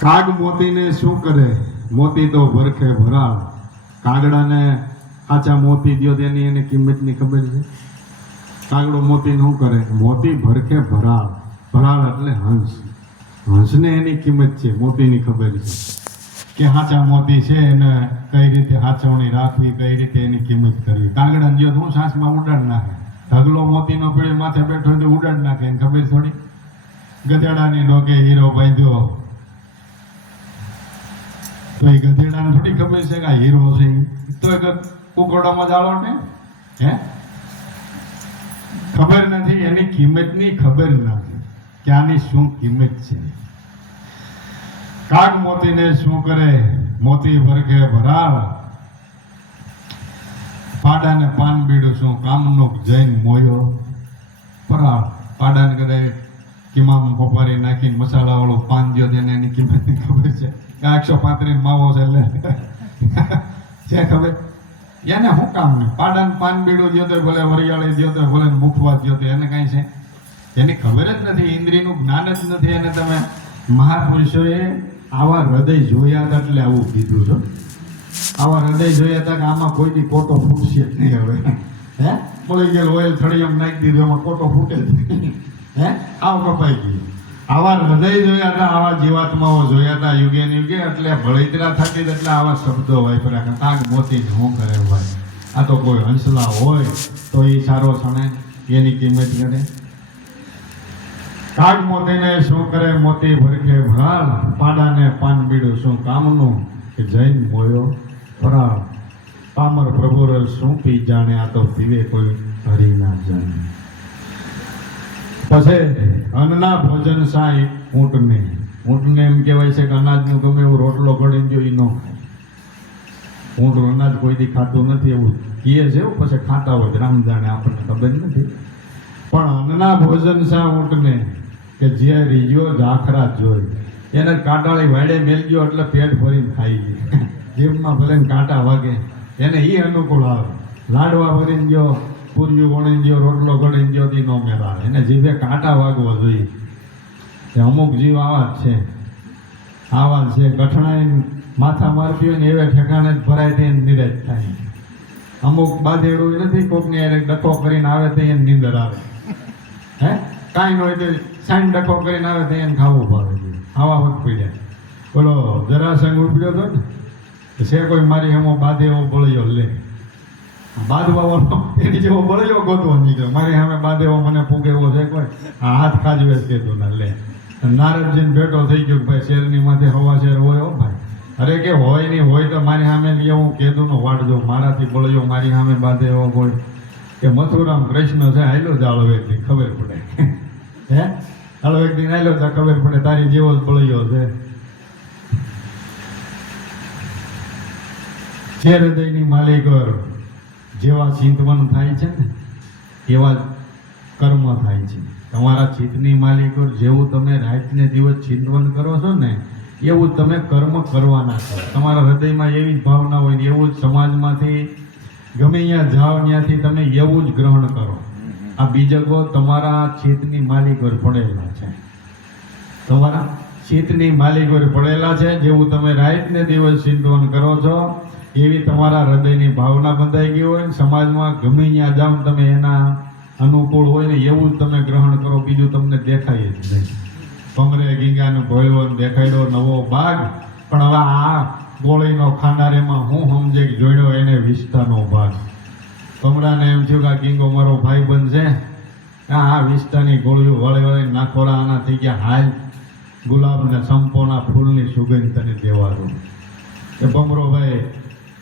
કાગ મોતીને શું કરે? મોતી તો ભરખે ભરાળ. કાગડાને આચા મોતી દ્યો તેની એને કિંમતની ખબર છે? કાગડો મોતી શું કરે? મોતી ભરખે ભરાળ. ભરાળ એટલે હંસ. હંસને એની કિંમત છે, મોતીની ખબર છે કે હાચા મોતી છે એને કઈ રીતે હાચવણી રાખવી, કઈ રીતે એની કિંમત કરવી. કાગડાને દ્યો તો હું સાસમાં ઉડાડ નાખે. ઢગલો મોતીનો પેડે માથે બેઠો તો ઉડાડ નાખે, એને ખબર થોડી? ગધેડાની ડોકે હીરો બાંધ્યો તો એ ગધેડાને થોડી ખબર છે કે આ હીરો છે? તો એક કુકડામાં જાળો ને હે ખબર નથી, એની કિંમતની ખબર નથી કે આની શું કિંમત છે. કાગ મોતીને શું કરે? મોતી ભરખે ભરાળ. પાડાને પાન બીડું શું કામનો જૈન મોયો પરાળ. પાડાને કદાચ કિમામ ફોફારી નાખીને મસાલા વાળું પાન દ્યો તેને એની કિંમતની ખબર છે? 135 માવો છે એટલે છે ખબર? એને શું કામ નહીં? પાડાને પાન બીડું દ્યો તો ભલે, વરિયાળી દ્યો તો ભલે, મુખવા દ્યો તો એને કાંઈ છે? એની ખબર જ નથી, ઇન્દ્રિયનું જ્ઞાન જ નથી. અને તમે મહાપુરુષોએ આવા હૃદય જોયા હતા એટલે આવું કીધું છો. આવા હૃદય જોયા હતા કે આમાં કોઈની કોટો ફૂટશે જ નહીં. હવે હે બોલી ગયેલ ઓઇલ થળી એમ નાખી દીધું, એમાં કોટો ફૂટે જ નહીં. હે આવ કપાઈ ગયું. આવા હૃદય જોયા હતા, આવા જીવાત્માઓ જોયા હતા યુગે ને યુગે. એટલે ભળિતરા થતી એટલે આવા શબ્દો વાપર્યા. કાગ મોતી શું કરે ભાઈ? આ તો કોઈ હંસલા હોય તો એ સારો સણે, એની કિંમત કરે. કાગ મોતીને શું કરે? મોતી ભરખે ભરાળ. પાડાને પાન બીડું શું કામનું કે જૈન મોયો ફરાળ. પામર પ્રભુ રસ શું પી જાણે? આ તો પીવે કોઈ હરી ના જાણે. પછી અન્નના ભોજન સાય ઊંટને. ઊંટને એમ કહેવાય છે કે અનાજનું ગમે એવું રોટલો ઘડી દો એ ન ખાય. ઊંટ અનાજ કોઈથી ખાતું નથી એવું કહે છે. પછી ખાતા હોય રામ જાણે, આપણને ખબર નથી. પણ અન્નના ભોજન સા ઊંટને કે જે રીજો ઝાખરા જોઈ. એને કાંટાળી વાડે મેલ ગયો એટલે પેટ ભરીને ખાઈ ગયો. જીભમાં ભલે કાંટા વાગે એને એ અનુકૂળ આવે. લાડવા ભરીને ગયો, પૂર્યું વણી ગયો, રોટલો ગણીને ગયો તે નો મેળ આવે. એને જીભે કાંટા વાગવા જોઈએ. અમુક જીવ આવા જ છે, આવા જ છે. ગઠણાઈ માથા મારતી હોય ને એવે ઠેકાણે જ ભરાય તે નિરાજ થાય. અમુક બાધેડું નથી, કોકની એને ડખો કરીને આવે તો એને નીંદર આવે. હે કાંઈ ન હોય તો સાઈન ડખો કરીને આવે તો એને ખાવું ભાવે. આવા વખત પીડ્યા. બોલો જરાસંઘ ઉપડ્યો હતો ને, છે કોઈ મારી એમો બાધે એવો બળ્યો લે. બાંધવા વાળો એની જેવો બળ્યો ગોતવો નીકળ્યો. મારી સામે બાધે એવો મને પૂગે એવો છે કોઈ? આ હાથ ખાજવે કીધું ના લે. નારદજીને ભેટો થઈ ગયો કે ભાઈ શેરની માથે હવા શેર હોય હો ભાઈ. અરે કે હોય નહીં, હોય તો મારી સામે લઈ હું કેદું નો વાડજો. મારાથી બળ્યો મારી સામે બાંધે એવો કોઈ કે મથુરામ કૃષ્ણ છે હાલો જાળો વ્યક્તિ ખબર પડે. હે હાલો વ્યક્તિ હાલો તો ખબર પડે તારી જેવો જ બળ્યો છે. જે હૃદયની માલિકર જેવા ચિંતવન થાય છે ને એવા કર્મ થાય છે. તમારા ચિત્તની માલિકર જેવું તમે રાતને દિવસ ચિંતવન કરો છો ને એવું તમે કર્મ કરવાના છો. તમારા હૃદયમાં એવી જ ભાવના હોય ને એવું જ સમાજમાંથી ગમે ત્યાં જાઓ ત્યાંથી તમે એવું જ ગ્રહણ કરો. આ બીજકો તમારા ચિત્તની માલિકર પડેલા છે. તમારા ચિત્તની માલિકર પડેલા છે. જેવું તમે રાતને દિવસ ચિંતવન કરો છો એવી તમારા હૃદયની ભાવના બંધાઈ ગઈ હોય. સમાજમાં ગમે ત્યાં જાઓ તમે એના અનુકૂળ હોય ને એવું જ તમે ગ્રહણ કરો. બીજું તમને દેખાય જ નહીં. ભમરે ગીંગાનો ભોયલો દેખાડ્યો નવો બાગ, પણ હવે આ ગોળીનો ખાનારેમાં હું સમજે કે જોડ્યો એને વિસ્તાનો ભાગ. ભમરાને એમ થયું કે આ ગીંગો મારો ભાઈ બંધ છે, આ વિસ્તાની ગોળીઓ વળે વળે નાખોડા આના થઈ ગયા. હાલ ગુલાબને સંપોના ફૂલની સુગંધ તને દેવા દો. એ ભમરો ભાઈ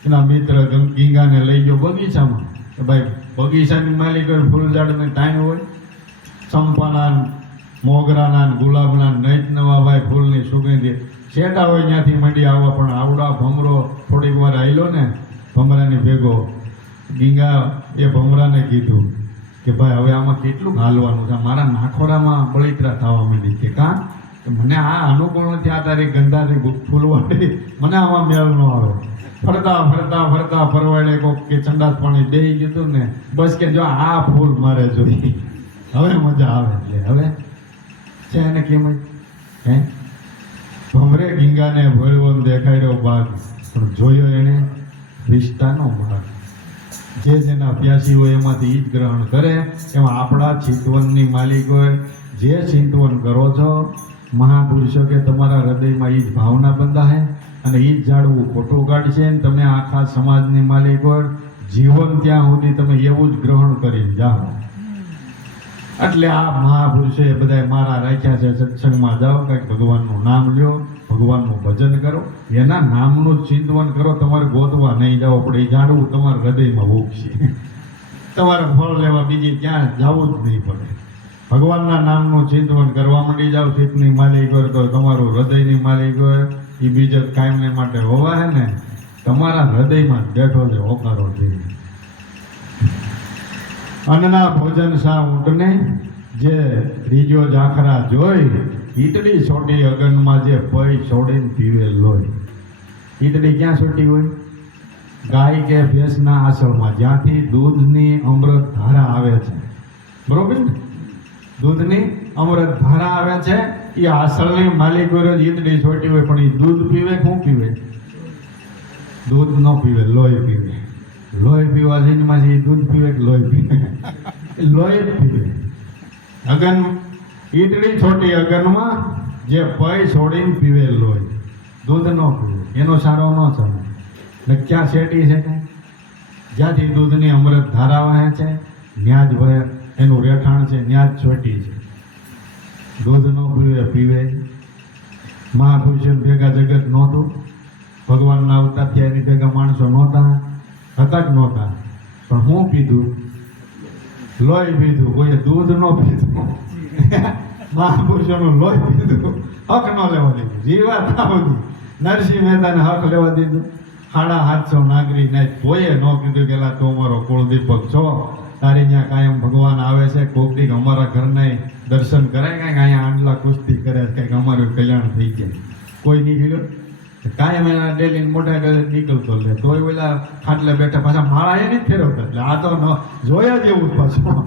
એના મિત્ર ગીંગાને લઈ ગયો બગીચામાં. કે ભાઈ બગીચાની માલિક ફૂલઝાડને ટાઈમ હોય, સંપાના મોગરાના ગુલાબના નૈત નવા ભાઈ ફૂલની સુગંધી છેટા હોય ત્યાંથી મંડી આવવા. પણ આવડા ભમરો થોડીક વાર આવેલો ને ભમરાની ભેગો, ગીંગા એ ભમરાને કીધું કે ભાઈ હવે આમાં કેટલું હાલવાનું છે? મારા નાખોડામાં બળિતરા થવા માંડી કે કાં મને આ અનુકૂળ નથી. આ તારી ગંધાથી ફૂલવાડી મને આમાં મેળ ન આવે. ફરતા ફરતા ફરતા ફરવાડે કોક કે ચંડાસ પાણી બેહી ગયું ને બસ કે જો આ ફૂલ મારે જોઈ હવે મજા આવે. એટલે હવે છે એને કેમ હે ભમરે ગીંગાને ભોળવો ને દેખાડ્યો બાગ, પણ જોયો એને વિષ્ટાનો ભાગ. જે જેના પ્યાસી હોય એમાંથી ઈ જ ગ્રહણ કરે. એમાં આપણા ચિંતવનની માલિક હોય. જે ચિંતવન કરો છો મહાપુરુષો કે તમારા હૃદયમાં ઈ જ ભાવના બંધાય અને ઈ જ ઝાડવું ખોટું કાઢશે ને તમે આખા સમાજની માલિક હોય. જીવન ત્યાં સુધી તમે એવું જ ગ્રહણ કરીને જાઓ. એટલે આ મહાપુરુષોએ બધા મારા રાખ્યા છે સત્સંગમાં જાઓ, કંઈક ભગવાનનું નામ લ્યો, ભગવાનનું ભજન કરો, એના નામનું જ ચિંતવન કરો. તમારે ગોતવા નહીં જાઓ પડે, એ જાણવું તમારા હૃદયમાં ઉગશે. તમારે ફળ લેવા બીજી ક્યાં જવું જ નહીં પડે. ભગવાનના નામનું ચિંતવન કરવા માંડી જાઓ. ચિત્તની માલિક હોય તો તમારું હૃદયની માલિક હોય એ બીજા કાયમને માટે હોવા હે ને તમારા હૃદયમાં બેઠો છે હોકારો છે. અન્નના ભોજન સા ઊંટને જે ત્રીજો જાખરા જોઈ, ઈટડી છોટી અગનમાં જે પૈ છોડીને પીવે લોહી. ઈટડી ક્યાં છોટી હોય? ગાય કે ભેંસના આસળમાં, જ્યાંથી દૂધની અમૃત ધારા આવે છે. બરોબર ને? દૂધની અમૃત ધારા આવે છે એ આસળની માલિક હોય ઈટડી છોટી હોય. પણ એ દૂધ પીવે શું પીવે? દૂધ ન પીવે, લોહી પીવે. લોહી પીવા જન્મમાંથી દૂધ પીવે કે લોહી પીવે? લોહી જ પીવે. અગન ઈટડી છોટી અગનમાં જે પૈ છોડીને પીવે લોહી. દૂધ ન પીવે, એનો સારો ન ચાલે. ને ક્યાં શેટી છે કે જ્યાંથી દૂધની અમૃત ધારા વહે છે ત્યાં જ વહે એનું રહેઠાણ છે, ત્યાં જ છોટી છે. દૂધ ન પીવે. મહાપુરુષો ભેગા જગત નહોતું. ભગવાનના અવતાર થયા એની ભેગા માણસો નહોતા, હતા જ નહોતા. પણ હું પીધું? લોહી પીધું. કોઈએ દૂધ ન પીધું. મહાપુરુષોનું લોહી પીધું. હક ન લેવા દીધું. જીવાત ના બધું. નરસિંહ મહેતાને હક લેવા દીધું. 750 નાગરિક ને કોઈએ ન કીધું કે તું અમારો કુળદીપક છો, તારી ત્યાં કાયમ ભગવાન આવે છે, કોક દીક અમારા ઘરને દર્શન કરાય, કાંઈક અહીંયા આંડલા કુસ્તી કરે, કંઈક અમારું કલ્યાણ થઈ જાય. કોઈ નીકળ્યો કાયમ એના ડેલી મોટા નીકળતો લે. તોય ઓલા ખાટલે બેઠા પાછા માળા એ નહીં ફેરવતા. એટલે આ તો જોયા જેવું પાછું.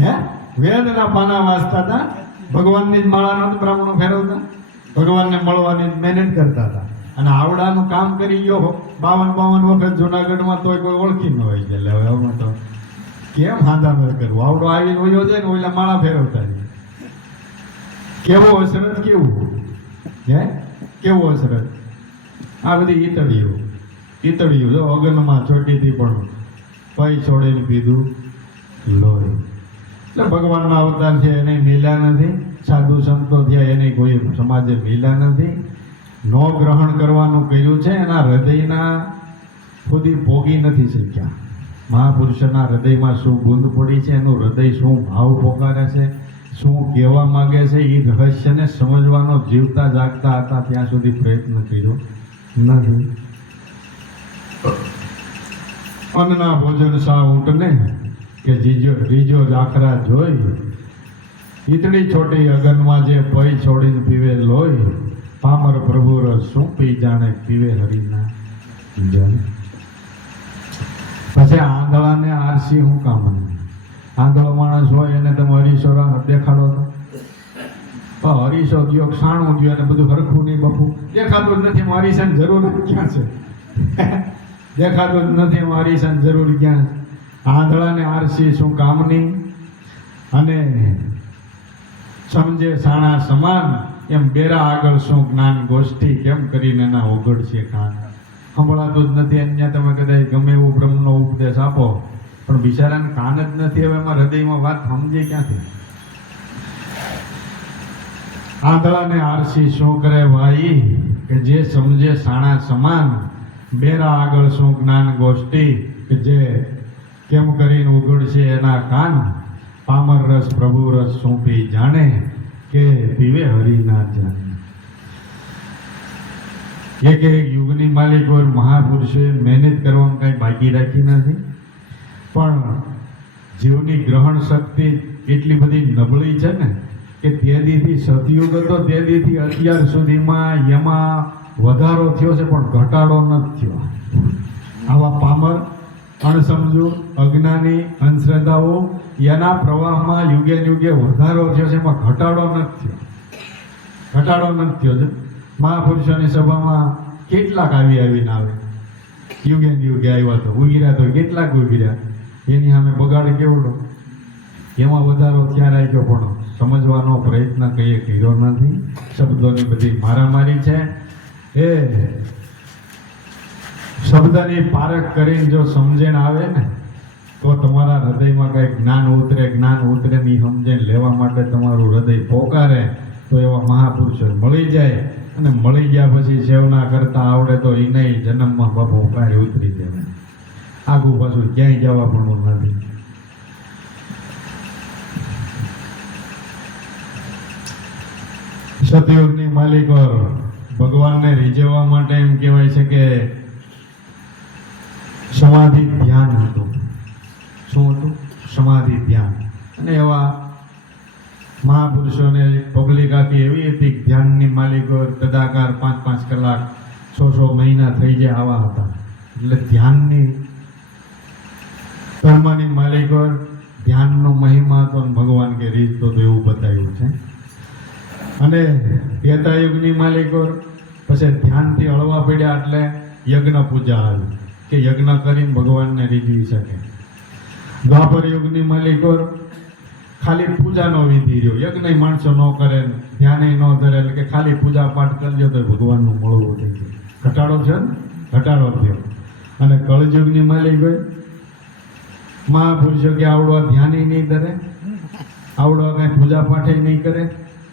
હે વેદના પાના વાંચતા હતા, ભગવાનની જ માળા નહોતું બ્રાહ્મણો ફેરવતા, ભગવાનને મળવાની મહેનત કરતા હતા. અને આવડાનું કામ કરી ગયો 52 વખત જુનાગઢમાં, તોય કોઈ ઓળખી ન હોય. એટલે હવે આમાં તો કેમ હાંદામેર કરવું? આવડો આવીને વયો જાય ને ઓલા માળા ફેરવતા જાય. કેવો અસરત, કેવું હે કેવો અસરત. આ બધી ઈતળીઓ જો અગનમાં છોટીથી પણ પૈ છોડીને પીધું લોહી. એટલે ભગવાનના અવતાર છે એને મિલ્યા નથી, સાધુ સંતો થયા એને કોઈ સમાજે મિલ્યા નથી. નો ગ્રહણ કરવાનું કર્યું છે, એના હૃદયના સુધી પોગી નથી શક્યા. મહાપુરુષોના હૃદયમાં શું બૂંદ પડી છે, એનું હૃદય શું ભાવ પોકારે છે, શું કહેવા માગે છે, એ રહસ્યને સમજવાનો જીવતા જાગતા હતા ત્યાં સુધી પ્રયત્ન કર્યો નથી. અન્નના ભોજન સા ઊંટને કે રીજો જાખરા જોઈ, ઈતડી છોટી અગનમાં જે પૈ છોડીને પીવે લોહી. પામર પ્રભુ રસ શું પી જાણે, પીવે હરિના જન. પછી આંધળાને આરસી શું કામ? આંધળો માણસ હોય એને તમે હરીશો દેખાડો તો હરીશો ગયો, સાણું ગયો, અને બધું હરખું નહીં બપું દેખાતું જ નથી. હરીશાની જરૂર ક્યાં છે? દેખાતું જ નથી. હરીશાની જરૂર ક્યાં છે? આંધળાને આરસી શું કામની? અને સમજે સાણા સમાન, એમ બેરા આગળ શું જ્ઞાન ગોષ્ઠી, કેમ કરીને એના ઓગળશે કાન. સંભળાતું જ નથી. અહીંયા તમે કદાચ ગમે એવું બ્રહ્મનો ઉપદેશ આપો, પણ બિચારાને કાન જ નથી. હવે એમાં હૃદયમાં વાત સમજે ક્યાંથી? આંધળાને આરસી શું કરે ભાઈ, કે જે સમજે સાણા સમાન, બેરા આગળ શું જ્ઞાન ગોષ્ઠી, કે જે કેમ કરીને ઉઘડશે એના કાન. પામર રસ પ્રભુ રસ શું પી જાણે, કે પીવે હરિના જાન. એક યુગની માલિક હોય મહાપુરુષોએ મહેનત કરવામાં કઈ બાકી રાખી નથી. પણ જીવની ગ્રહણ શક્તિ એટલી બધી નબળી છે ને કે તેદીથી સતયુગ હતો તેદીથી અત્યાર સુધીમાં એમાં વધારો થયો છે પણ ઘટાડો નથી થયો. આવા પામર, અણસમજુ, અજ્ઞાની, અંધશ્રદ્ધાઓ એના પ્રવાહમાં યુગે યુગે વધારો થયો છે, એમાં ઘટાડો નથી થયો. મહાપુરુષોની સભામાં કેટલાક આવીને આવે, યુગે ને યુગે આવ્યા તો ઉગીર્યા તો કેટલાક ઉગીર્યા, એની સામે બગાડ કેવડો. એમાં વધારો ત્યાં રાખ્યો પણ સમજવાનો પ્રયત્ન કઈએ કર્યો નથી. શબ્દોની બધી મારામારી છે. એ શબ્દની પારખ કરીને જો સમજણ આવે ને તો તમારા હૃદયમાં કંઈક જ્ઞાન ઉતરે ની સમજણ લેવા માટે તમારું હૃદય પોકારે તો એવા મહાપુરુષો મળી જાય. અને મળી ગયા પછી સેવના કરતા આવડે તો એ નહીં, જન્મમાં બાપુ કાંઈ ઉતરી જાય, આગું પાછું ક્યાંય જવા પણ નથી. સતયુગની માલિકો ભગવાનને રીઝવવા માટે એમ કહેવાય છે કે સમાધિ ધ્યાન હતું. શું હતું? સમાધિ ધ્યાન. અને એવા મહાપુરુષોને પબ્લિક આખી એવી હતી ધ્યાનની માલિકો તદાકાર 5-5 કલાક 6 મહિના થઈ જાય આવા હતા. એટલે ધ્યાનની કર્મની માલિકો ધ્યાનનો મહિમા તો ભગવાન કે રીત તો એવું બતાવ્યું છે. અને ત્રેતાયુગની માલિકો પછી ધ્યાનથી હળવા પડ્યા એટલે યજ્ઞ પૂજા આવી કે યજ્ઞ કરીને ભગવાનને રીઝવી શકે. દ્વાપર યુગની માલિકો ખાલી પૂજાનો વિધિ રહ્યો, યજ્ઞ માણસો ન કરે, ધ્યાને ન ધરે, એટલે કે ખાલી પૂજા પાઠ કરજો તો ભગવાનનું મળવું થઈ જાય. ઘટાડો છે ને, ઘટાડો થયો. અને કળયુગની માલિકો મહાપુરુષો કે આવડો ધ્યાને નહીં ધરે, આવડો કઈ પૂજા પાઠે નહીં કરે,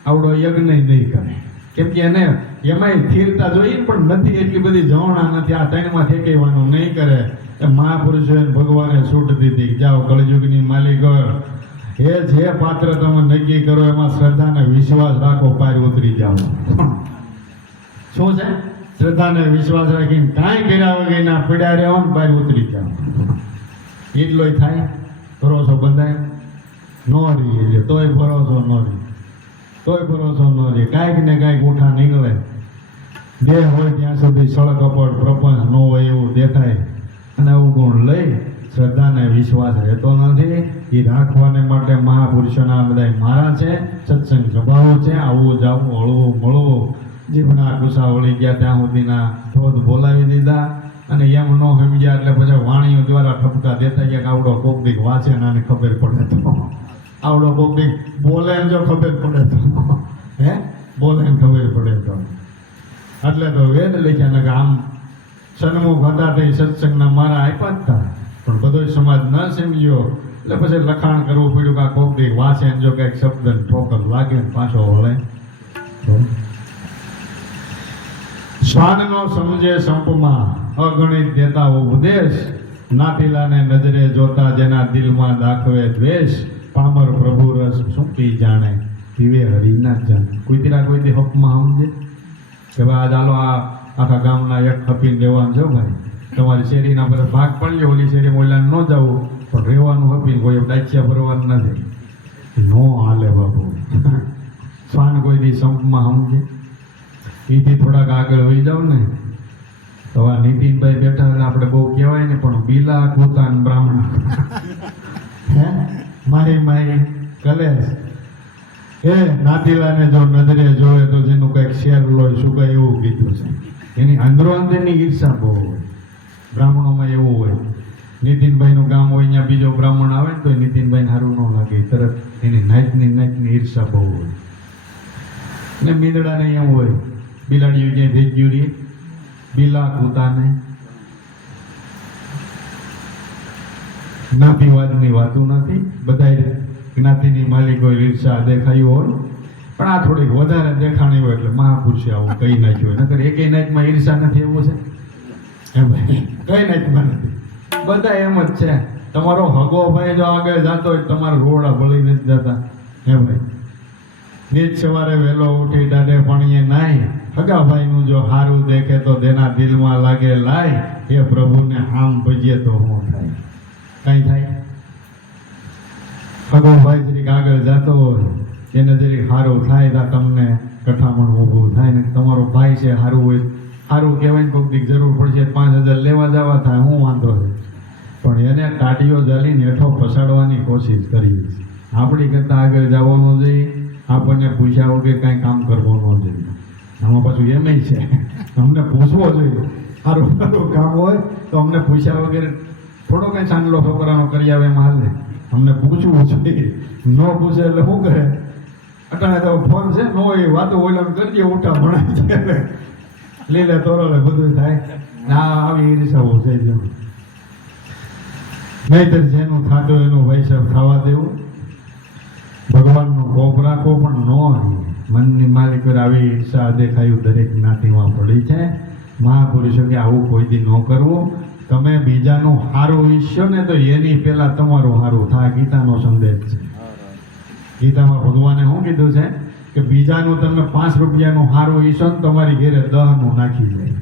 આવડો યજ્ઞ નહીં કરે. કેમ કે એને એમાંય સ્થિરતા જોઈએ પણ નથી, એટલી બધી જવણા નથી, આ ત્રણમાં ઠેકવાનું નહીં કરે. એ મહાપુરુષોએ ભગવાને છૂટ દીધી, જાઓ કળયુગની માલિકો એ જે પાત્ર તમે નક્કી કરો એમાં શ્રદ્ધાને વિશ્વાસ રાખો, પાર ઉતરી જાઓ. શું છે? શ્રદ્ધાને વિશ્વાસ રાખીને કાંઈ કર્યા વગર ના પીડા રહેવો ને પાર ઉતરી જાઓ. એટલોય થાય. ભરોસો બંધાય ન રહી, તોય ભરોસો ન રહે, તોય ભરોસો ન રહે. કાંઈક ને કાંઈક ઉઠા નીકળે. દેહ હોય ત્યાં સુધી સળક અપડ પ્રપંચ ન હોય એવું દેખાય. અને અવગુણ લઈ શ્રદ્ધાને વિશ્વાસ રહેતો નથી. એ રાખવાને માટે મહાપુરુષોના બધા મારા છે, સત્સંગ સ્વભાવો છે. આવવું જાવું, હળવું મળવું, જીભના ગુસ્સા વળી ગયા ત્યાં સુધીના ધોધ બોલાવી દીધા. અને એમ ન સમજ્યા એટલે પછી વાણીઓ દ્વારા ઠપકા દેતા ગયા કે આવડો કોક દીક વાંચે ને આને ખબર પડે તો, આવડો કોક દીક બોલે જો ખબર પડે તો, હે બોલે ને ખબર પડે તો. એટલે તો વેદ લખ્યા ને કે આમ સન્મુખ હતા તે સત્સંગના મારા આપ્યા જ હતા, પણ બધો સમાજ ન સમજ્યો એટલે પછી લખાણ કરવું પડ્યું કે આ કોક દીક વાંચે ને જો કંઈક શબ્દ ઠોકર લાગે ને પાછો વળે. શ્વાનનો સમજે સંપમાં અગણિત દેતા ઉપદેશ, નાતીલાને નજરે જોતા જેના દિલમાં દાખવે દ્વેષ, પામર પ્રભુ રસ શું પી જાણે, પીવે હરિના જાણે. કોઈથી હકમાં સમજે કે ભાઈ આજ હાલો આ આખા ગામના એક ખપીને રહેવાનું છે ભાઈ, તમારી શેરીના પર ભાગ પડ્યો, ઓલી શેરી મોલાને ન જવું પણ રહેવાનું હપીને કોઈ ડાચિયા ભરવાનું નથી. નો હાલે બાબુ. શ્વાન કોઈથી સંપમાં સમજે. એથી થોડાક આગળ વહી જાવ ને તો આ નીતિનભાઈ બેઠા એટલે આપણે બહુ કહેવાય ને, પણ બીલા કૂતાન બ્રાહ્મણ હે મારી કલેશ એ નાતીલાને જો નજરે જોવે તો જેનું કંઈક શેર લોય શું કઈ એવું કીધું છે. એની અંદરો અંદરની ઈર્ષા બહુ હોય. બ્રાહ્મણોમાં એવું હોય. નીતિનભાઈનું ગામ હોય ત્યાં બીજો બ્રાહ્મણ આવે ને તો નીતિનભાઈને સારું ન લાગે, તરત એની નાચની ઈર્ષા બહુ હોય. ને મીંદડાને એમ હોય, બિલાડીઓ ક્યાંય ભેગ્યું રહે, બીલા કૂતાને જ્ઞાતિવાદની વાતું નથી. બધા જ્ઞાતિની માલિકો ઈર્ષા દેખાયું હોય, પણ આ થોડીક વધારે દેખાણી હોય એટલે મહાપુરુષે આવું કઈ નાખ્યું હોય. નકર એકેય નાચમાં ઈર્ષા નથી એવું છે એમ ભાઈ, કઈ નાચમાં નથી. બધા એમ જ છે. તમારો હગો ભાઈ જો આગળ જતો હોય તમારા રોડા બળી નથી જતા હે ભાઈ. નીચ સવારે વહેલો ઉઠી દાડે પાણીએ નાય, હગા ભાઈનું જો હારું દેખે તો તેના દિલમાં લાગે લાય, એ પ્રભુને આમ ભજીએ તો શું થાય? કઈ થાય? હગો ભાઈ જરીક આગળ જતો હોય એને જરીક સારું થાય તો તમને કઠામણ ઊભું થાય ને. તમારો ભાઈ છે સારું હોય, સારું કહેવાય ને કોઈક દીક જરૂર પડશે 5,000 લેવા જવા થાય, હું વાંધો છે. પણ એને ટાટીઓ જાલીને હેઠો પસાડવાની કોશિશ કરીએ છીએ. આપણી કરતાં આગળ જવાનું જોઈએ, આપણને પૂછ્યા વગર કાંઈ કામ કરવું ન જોઈએ. આમાં પાછું એમ છે અમને પૂછવો જોઈએ. સારું સારું કામ હોય તો અમને પૂછ્યા વગેરે થોડો કંઈ ચાંદલો છોકરાનો કરી આવે એમ હાલે. અમને પૂછવું જોઈએ. ન પૂછે એટલે શું કરે? અટાણે તો ફોન છે નો એ વાતો ઓલા કરજે ઉઠા ભણાય છે લીલે તોરલે બધું થાય. ના આવી ઈર્ષાઓ છે જો. નહીતર જેનું થતું એનું વૈષવ થવા દેવું. ભગવાનનો કોપ રાખવો પણ ન મનની માલિક આવી ઈર્ષા દેખાયું દરેક જ્ઞાતિમાં પડી છે. મહાપુરુષો કે આવું કોઈ દી ન કરવું. તમે બીજાનું સારું ઈચ્છો ને તો એની પહેલા તમારું સારું થાય. ગીતાનો સંદેશ છે. ગીતામાં ભગવાને શું કીધું છે કે બીજાનું તમે 5 રૂપિયાનું સારું ઈચ્છો ને તમારી ઘેરે 10નું નાખી જાય.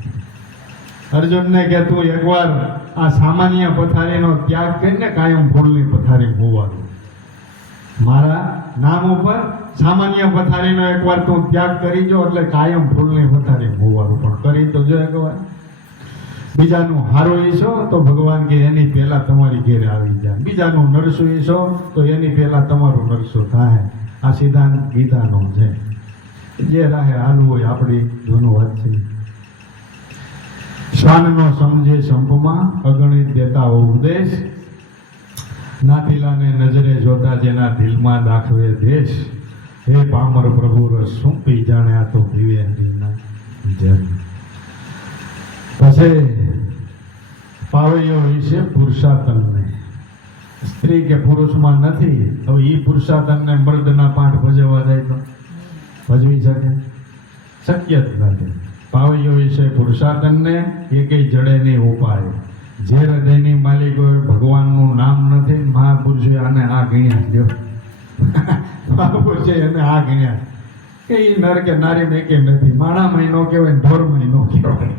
અર્જુનને કે તું એકવાર આ સામાન્ય પથારીનો ત્યાગ કરીને કાયમ ફૂલની પથારી હોવાનું. મારા નામ ઉપર સામાન્ય પથારીનો એકવાર તું ત્યાગ કરી જો એટલે કાયમ ફૂલની પથારી હોવાનું. પણ કરી તો જો એકવાર. બીજાનું હારું ઈશો તો ભગવાન કે એની પહેલા તમારી ઘેરે આવી જાય. બીજાનું નરસું ઈશો તો એની પહેલા તમારું નરસું થાય. આ સિદ્ધાંત ગીતાનો છે. જે રાહે હાલવું હોય આપણી જૂનો વાત છે. શ્વાનનો સમજે સંપમાં અગણિત દેતા ઉપદેશ. નાતીલાને નજરે જોતા જેના દિલમાં દાખવે દેશ. હે પામર પ્રભુ રસ શું પી જાણે આ તો પીવે હરીના જય. પછી પાવૈયો વિશે પુરુષાતનને સ્ત્રી કે પુરુષમાં નથી. હવે એ પુરુષાતનને મર્દના પાઠ ભજવવા જાય તો ભજવી શકે? શક્ય જ નથી. પાવૈયો વિશે પુરુષાતનને એકેય જડે નહીં ઉપાય. જે હૃદયની માલિક હોય ભગવાનનું નામ નથી. મહાપુરુષે આને આ ગણ્યા લ્યો. મહાપુરુષે એને આ ગણ્યા કે એ નર કે નારી મેં કેમ નથી. માણામાં નો કહેવાય, ઢોરમાં નો કહેવાય.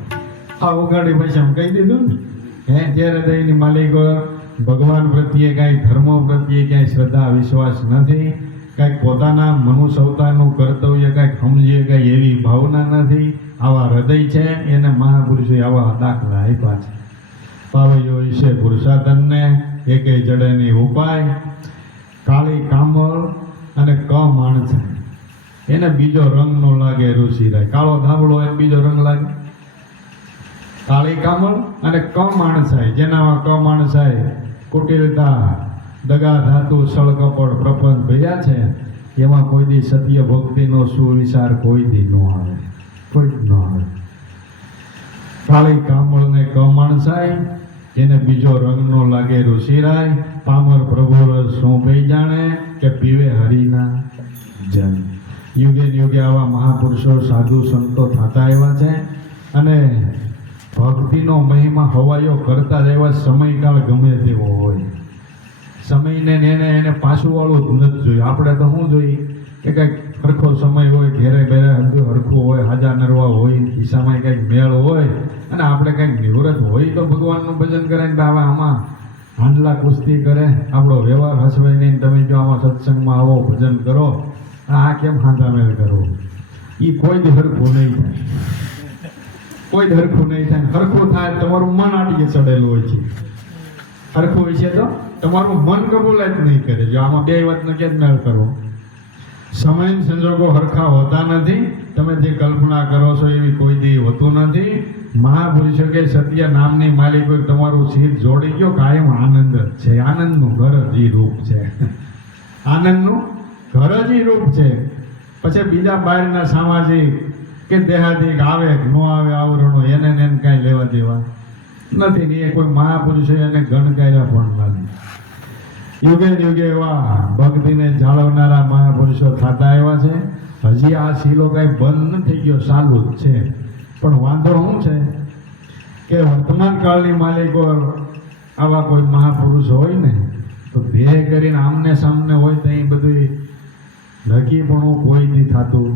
આ ઉગાડી પછી એમ કહી દીધું ને. જે હૃદયની માલિક ભગવાન પ્રત્યે કાંઈ ધર્મ પ્રત્યે ક્યાંય શ્રદ્ધા વિશ્વાસ નથી. કાંઈક પોતાના મનુષ્ય અવતારનું કર્તવ્ય કાંઈક સમજીએ કાંઈ એવી ભાવના નથી. આવા હૃદય છે એને મહાપુરુષે આવા દાખલા આપ્યા છે. પાવૈયો વિશે પુરુષાતનને એકેય જડે નહીં ઉપાય. કાળી કામળ અને ક માણસ એને બીજો રંગ નો લાગે ઋષિરાય. કાળો ધાબળો એને બીજો રંગ લાગે. કાળી કામળ અને ક માણસાય જેનામાં ક માણસાય કુટિલતા દગા ધાતુ સળકપડ પ્રપંચ ભર્યા છે એમાં કોઈ દી સત્ય ભક્તિનો સુવિચાર કોઈ દી ન આવે. કોઈ જ ન આવે. કાળી કામળ ને ક માણસાય એને બીજો રંગ નો લાગે ઋષિરાય. પામર પ્રભુ રસ શું પી જાણે કે પીવે હરિના જન. યુગે યુગે આવા મહાપુરુષો સાધુ સંતો થતા આવ્યા છે અને ભક્તિનો મહિમા હવાયો કરતા રહેવા. સમયકાળ ગમે તેવો હોય, સમયને એને પાછું વાળું જ નથી જોયું. આપણે તો શું જોઈએ કે કંઈક સરખો સમય હોય, ઘેરે ઘેરે હજુ હરખું હોય, હાજા નરવા હોય, ખિસ્સામાં કંઈક મેળ હોય અને આપણે કંઈક નિવૃત્ત હોય તો ભગવાનનું ભજન કરે ને હવે આમાં હાંડલા કુસ્તી કરે. આપણો વ્યવહાર હસવાય નહીં. તમે જો આમાં સત્સંગમાં આવો ભજન કરો આ કેમ હાંધા મેળ કરો? એ કોઈ જ હરખું નહીં થાય. કોઈ જ હરખું નહીં થાય. હરખું થાય તમારું મન આટીએ ચડેલું હોય છે. હરખું હોય છે તો તમારું મન કબૂલાત નહીં કરે. જો આમાં બે વાતનો કેમ મેળ કરો? સમય સંજોગો હરખા હોતા નથી. તમે જે કલ્પના કરો છો એવી કોઈ દી હોતું નથી. મહાપુરુષો કે સત્ય નામની માલિક તમારું શિર જોડી ગયો કાયમ આનંદ જ છે. આનંદનું ઘર જ ઈ રૂપ છે. આનંદનું ઘર જ ઈ રૂપ છે. પછી બીજા બહારના સામાજિક કે દેહાદિક આવે કે ન આવે આવરણો એને કાંઈ લેવા દેવા નથી ને. એ કોઈ મહાપુરુષો એને ગણકાર્યા પણ નથી. યુગે યુગે એવા ભક્તિને જાળવનારા મહાપુરુષો થતા આવ્યા છે. હજી આ શીલો કાંઈ બંધ નથી ગયો, ચાલુ જ છે. પણ વાંધો શું છે કે વર્તમાન કાળની માલિકો આવા કોઈ મહાપુરુષ હોય ને તો ધ્યેય કરીને આમને સામને હોય તો એ બધું નક્કી પણ કોઈ નહીં થતું.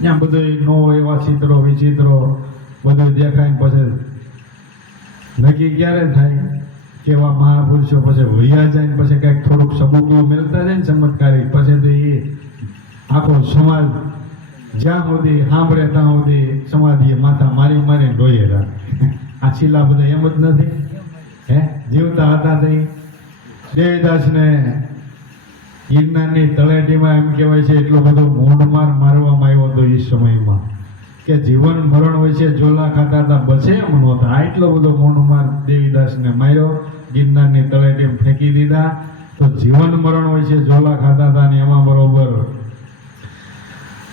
ત્યાં બધું ન હોય એવા ચિત્રો વિચિત્રો બધું દેખાય. પછી નક્કી ક્યારે થાય કેવા મહાપુરુષો પછી વૈયા જાય ને પછી કંઈક થોડુંક સબૂકમાં મેળતા જાય ને ચમત્કારી પછી તો એ આખો સમાજ જ્યાં સુધી સાંભળે ત્યાં સુધી સમાધિએ માથા મારી મારીને રોયે રાખે. આ છેલ્લા બધા એમ જ નથી જીવતા હતા તે દેવીદાસને ગિરનારની તળેટીમાં એમ કહેવાય છે એટલો બધો મૂંઢમાર મારવામાં આવ્યો હતો એ સમયમાં કે જીવન મરણ હોય છે ઝોલા ખાતા હતા બચે એમ નહોતા. આટલો બધો મોણુમાર દેવીદાસને માર્યો, ગિરનારની તળેટીમાં ફેંકી દીધા. તો જીવન મરણ હોય છે ઝોલા ખાતા હતા ને એમાં બરોબર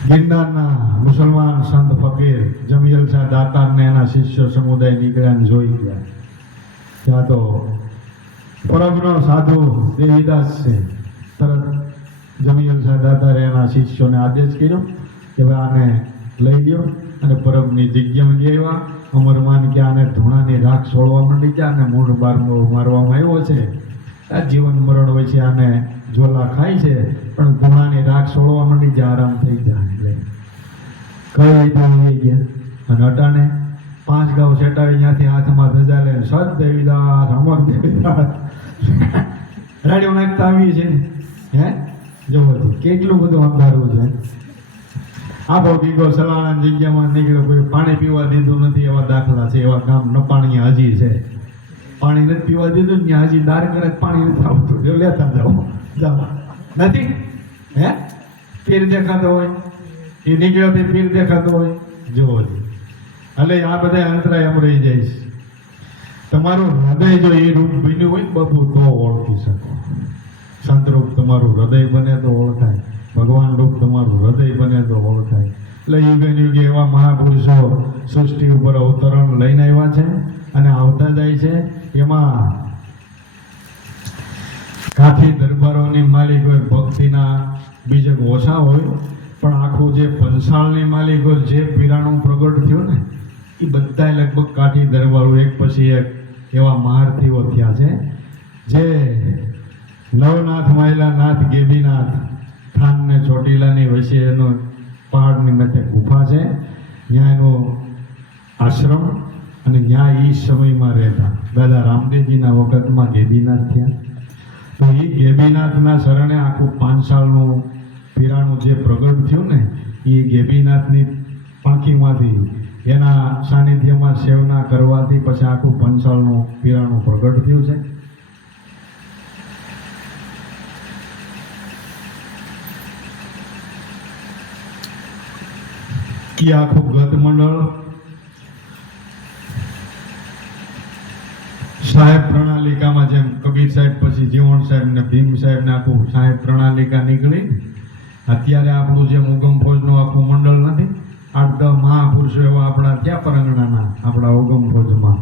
ગિરનારના મુસલમાન સંત ફકીર જમિયલ શાહ દાતારને એના શિષ્ય સમુદાય નીકળ્યા જોઈ ગયા. ત્યાં તો પરબનો સાધુ દેવીદાસ છે. તરત જમિયલ શાહ દાતારે એના શિષ્યોને આદેશ કર્યો કે ભાઈ આને લઈ ગયો અને પરબની જગ્યામાં લઈ આવ્યા. અમરમાન કે આને ધૂણાની રાખ છોડવા માંડી છે, આને મૂળ બાર મારવામાં આવ્યો છે. આ જીવન મરણ હોય છે, આને ઝોલા ખાય છે પણ ધૂણાની રાખ છોડવા માંડી છે, આરામ થઈ જાય. એટલે કઈ રીતે આવી ગયા અને અટાણે 5 ગાઉ છેટાવી ત્યાંથી હાથમાં ધજા લે સત દેવીદાસ અમર દેવીદાસ રાડીઓ નાખતા આવી છે. હે જોવો કેટલું બધું અંધારું છે. આખો ગીગો સલાણા જગ્યામાં નીકળ્યો, કોઈ પાણી પીવા દીધું નથી એવા દાખલા છે. એવા ગામ નપાણીયા હજી છે, પાણી નથી પીવા દીધું ત્યાં હજી દાર કરે પાણી નથી આવતું. જો લેતા જાઓ નથી. હે પીર દેખાતો હોય એ નીકળ્યો તે પીર દેખાતો હોય જોવો. એટલે આ બધા અંતરાય એમ રહી જાય છે. તમારું હૃદય જો એ રૂપ બન્યું હોય બાપુ તો ઓળખી શકો. સંત રૂપ તમારું હૃદય બને તો ઓળખાય, ભગવાન રૂપ તમારું હૃદય બને તો ઓળખાય. એટલે યુગે યુગે એવા મહાપુરુષો સૃષ્ટિ ઉપર અવતરણ લઈને આવ્યા છે અને આવતા જાય છે. એમાં કાઠી દરબારોની માલિક હોય, ભક્તિના બીજક ઓછા હોય, પણ આખું જે પંસાળની માલિક હોય, જે પીરાણું પ્રગટ થયું ને એ બધા લગભગ કાઠી દરબારો એક પછી એક એવા મહારથીઓ થયા છે. જે નવનાથ માયલા નાથ ગેબીનાથ થાન ને ચોટીલાની વચ્ચે એનો પહાડની મધ્ય ગુફા છે, ત્યાં એનો આશ્રમ અને ત્યાં એ સમયમાં રહેતા દાદા રામદેવજીના વખતમાં ગેબીનાથ થયા. તો એ ગેબીનાથના શરણે આખું પાંચાળનું પીરાણું જે પ્રગટ થયું ને એ ગેબીનાથની પાંખીમાંથી એના સાનિધ્યમાં સેવના કરવાથી પછી આખું પંચાળનું પીરાણું પ્રગટ થયું છે. એ આખું ગત મંડળ સાહેબ પ્રણાલિકામાં, જેમ કબીર સાહેબ પછી જીવણ સાહેબ ને ભીમ સાહેબ ને આખું સાહેબ પ્રણાલિકા નીકળી. અત્યારે આપણું જેમ ઉગમ ફોજનું આખું મંડળ નથી, 8-10 મહાપુરુષો એવા આપણા ત્યાં પરંગણાના આપણા ઉગમ ફોજમાં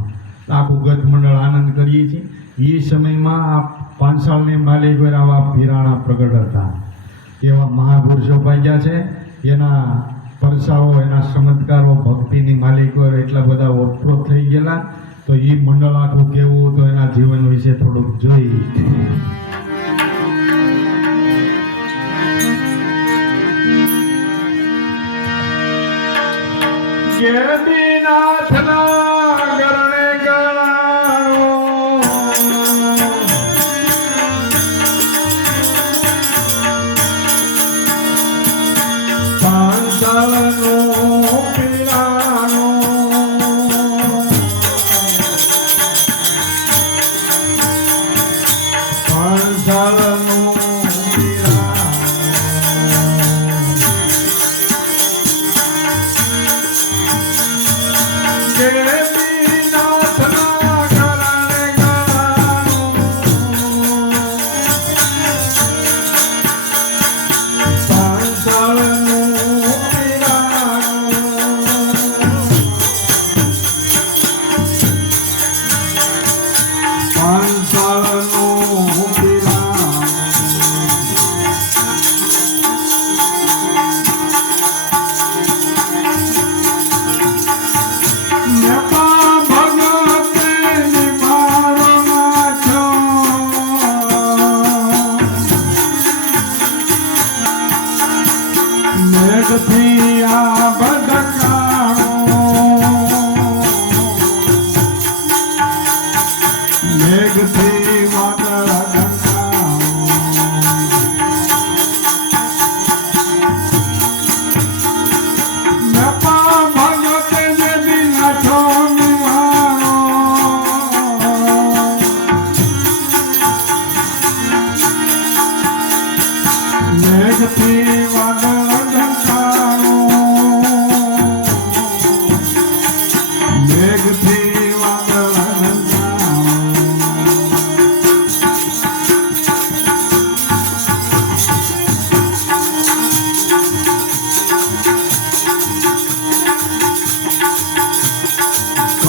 આખું ગત મંડળ આનંદ કરીએ છીએ. એ સમયમાં આ પાંચાળની માલિક આવા પીરાણા પ્રગટ હતા. એવા મહાપુરુષો પામ્યા છે. એના પરસાઓ, એના ચમત્કારો, ભક્તિની માલિકો એટલા બધા ઓતપ્રોત થઈ ગયેલા. તો એ મંડળ આખું કેવું તો એના જીવન વિશે થોડુંક જોઈ. ગેબીનાથના ગરણે ગળાનો પાંચાળનો પીરાણો પાંચાળનો Yeah.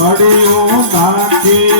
કડિયું નાખી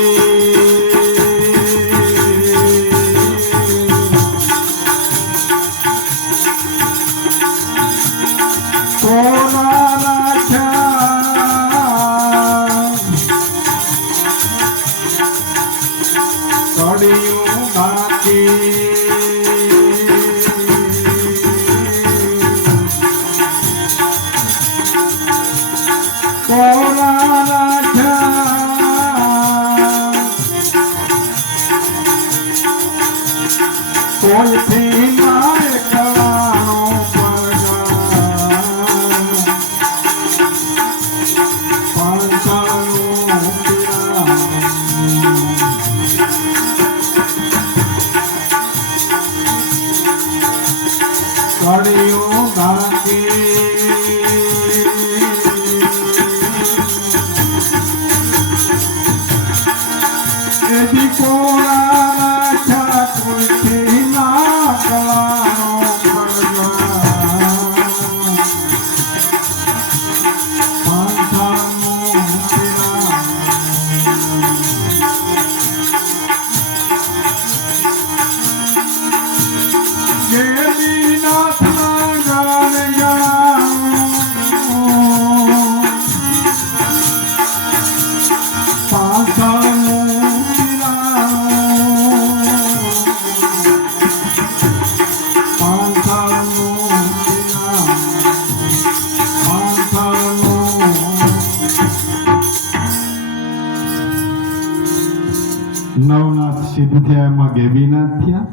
નવનાથ સિદ્ધ થયા એમાં ગેબીનાથ થયા,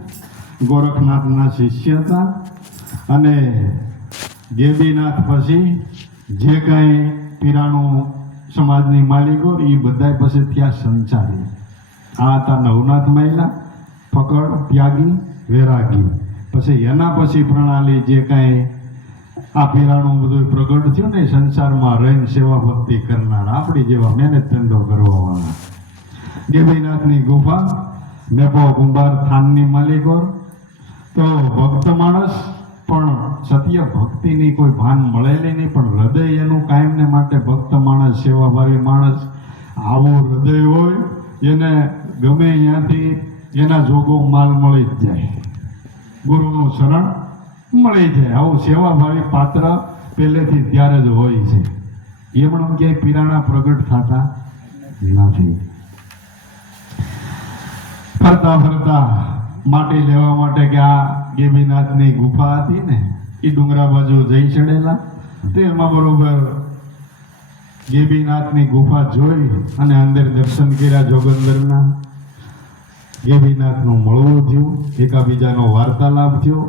ગોરખનાથના શિષ્ય હતા. અને ગેબીનાથ પછી જે કાંઈ પીરાણું સમાજની માલિકો એ બધા પછી થયા સંચારી. આ હતા નવનાથ મહિલા, ફકડ, ત્યાગી, વૈરાગી. પછી એના પછી પ્રણાલી જે કાંઈ આ પીરાણું બધું પ્રગટ થયું ને સંસારમાં રહીને સેવા ભક્તિ કરનાર આપણી જેવા મહેનત ધંધો કરવાવાળા. ગેબીનાથની ગુફા, મેપો કુંભાર થાનની માલિકો. તો ભક્ત માણસ પણ સત્ય ભક્તિની કોઈ ભાન મળેલી નહીં, પણ હૃદય એનું કાયમને માટે ભક્ત માણસ, સેવાભાવી માણસ, આવું હૃદય હોય એને ગમે ત્યાંથી એના જોગો માલ મળી જ જાય, ગુરુનું શરણ મળી જાય. આવું સેવાભાવી પાત્ર પહેલેથી ત્યારે જ હોય છે. એમણે ક્યાંય પીરાણા પ્રગટ થતા નથી. ફરતા ફરતા માટી લેવા માટે કે આ ગેબીનાથની ગુફા હતી ને એ ડુંગરા બાજુ જઈ ચડેલા. તો એમાં બરોબર ગેબીનાથની ગુફા જોઈ અને અંદર દર્શન કર્યા જોગંદરના. ગેબીનાથનું મળવું થયું, એકાબીજાનો વાર્તાલાપ થયો.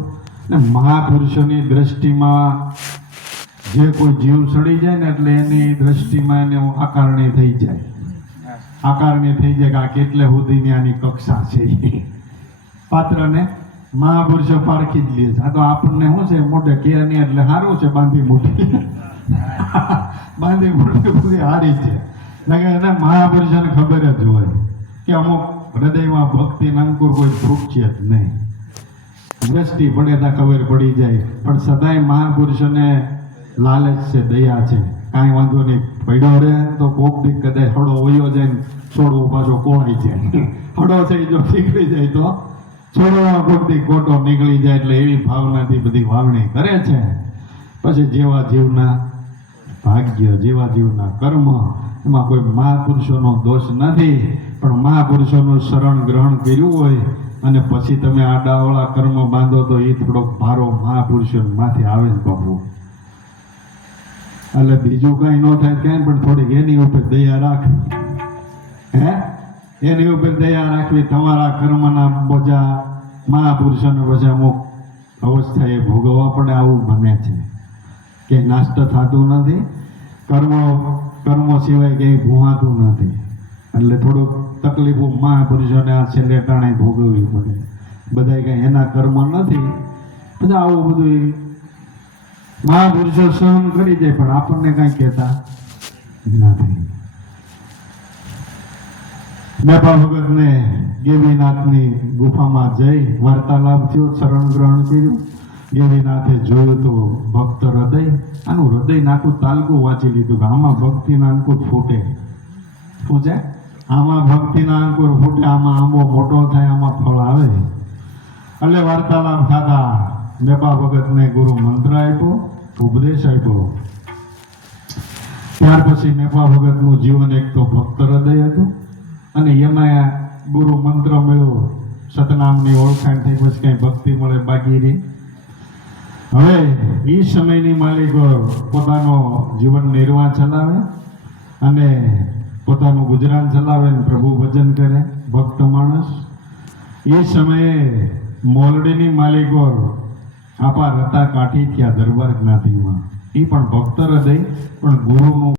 ને મહાપુરુષોની દ્રષ્ટિમાં જે કોઈ જીવ સડી જાય ને એટલે એની દ્રષ્ટિમાં એને આકારણી થઈ જાય, આકારણી થઈ જાય કે આ કેટલે સુધીની આની કક્ષા છે. પાત્રને મહાપુરુષો પારખી જ લે છે. આ તો આપણને શું છે, મોઢે કે નહીં એટલે સારું છે, બાંધી મોટી બાંધી મોટી પૂરી હારી છે. એને મહાપુરુષોને ખબર જ હોય કે અમુક હૃદયમાં ભક્તિના અંકુર કોઈ ફૂટશે જ નહીં. દ્રષ્ટિ પડે ત્યાં ખબર પડી જાય. પણ સદાય મહાપુરુષોને લાલચ છે, દયા છે. કાંઈ વાંધો નહીં, પડ્યો રહે તો કોક દી કદાચ હળો વયો જાય ને છોડવો પાછો કોણાઈ જાય. હળો છે જો નીકળી જાય તો છોડવા કોક દી કોટો નીકળી જાય. એટલે એવી ભાવનાથી બધી વાવણી કરે છે. પછી જેવા જીવના ભાગ્ય, જેવા જીવના કર્મ, એમાં કોઈ મહાપુરુષોનો દોષ નથી. પણ મહાપુરુષોનું શરણ ગ્રહણ કર્યું હોય અને પછી તમે આડાવળા કર્મ બાંધો તો એ થોડોક ભારો મહાપુરુષો માથે આવે ને બાપુ. એટલે બીજું કઈ ન થાય ક્યાંય, પણ થોડીક એની ઉપર દયા રાખવી. એની ઉપર દયા રાખવી. તમારા કર્મના બોજા મહાપુરુષોને પછી અમુક અવસ્થાએ ભોગવવા પડે. આવું બને છે કે નાસ્ત થતું નથી, કર્મો સિવાય કંઈ ભૂહાતું નથી. એટલે થોડુંક તકલીફો મહાપુરુષોને આ છેલ્લે ટાણે ભોગવવી પડે. બધા કંઈ એના કર્મ નથી. પછી આવું બધું મહાપુરુષો સહન કરી જાય, પણ આપણને કઈ કહેતા નથી. મેપા ભગતને ગેબીનાથની ગુફામાં જઈ વાર્તાલાપ થયો, શરણ ગ્રહણ કર્યું. ગેબીનાથે જોયું તો ભક્ત હૃદય, આનું હૃદય નાખું તાલુકું વાંચી લીધું કે આમાં ભક્તિના અંકુર ફૂટે. શું છે? આમાં ભક્તિના અંકુર ફૂટે, આમાં આંબો મોટો થાય, આમાં ફળ આવે. એટલે વાર્તાલાપ થતા મેપા ભગતને ગુરુ મંત્ર આપ્યો, ઉપદેશ આપ્યો. ત્યાર પછી મેપા ભગતનું જીવન એક તો ભક્ત હૃદય હતું અને એમાં ગુરુ મંત્ર મળ્યો, સતનામની ઓળખાણ થઈ, પછી કઈ ભક્તિ મળે બાકી રહી. હવે એ સમયની માલિકો પોતાનો જીવન નિર્વાહ ચલાવે અને પોતાનું ગુજરાન ચલાવે ને પ્રભુ ભજન કરે, ભક્ત માણસ. એ સમયે મોરડીની માલિકો આપા રતા કાઠી થયા દરબાર જ્ઞાતિમાં. એ પણ ભક્ત હૃદય, પણ ગુરુનું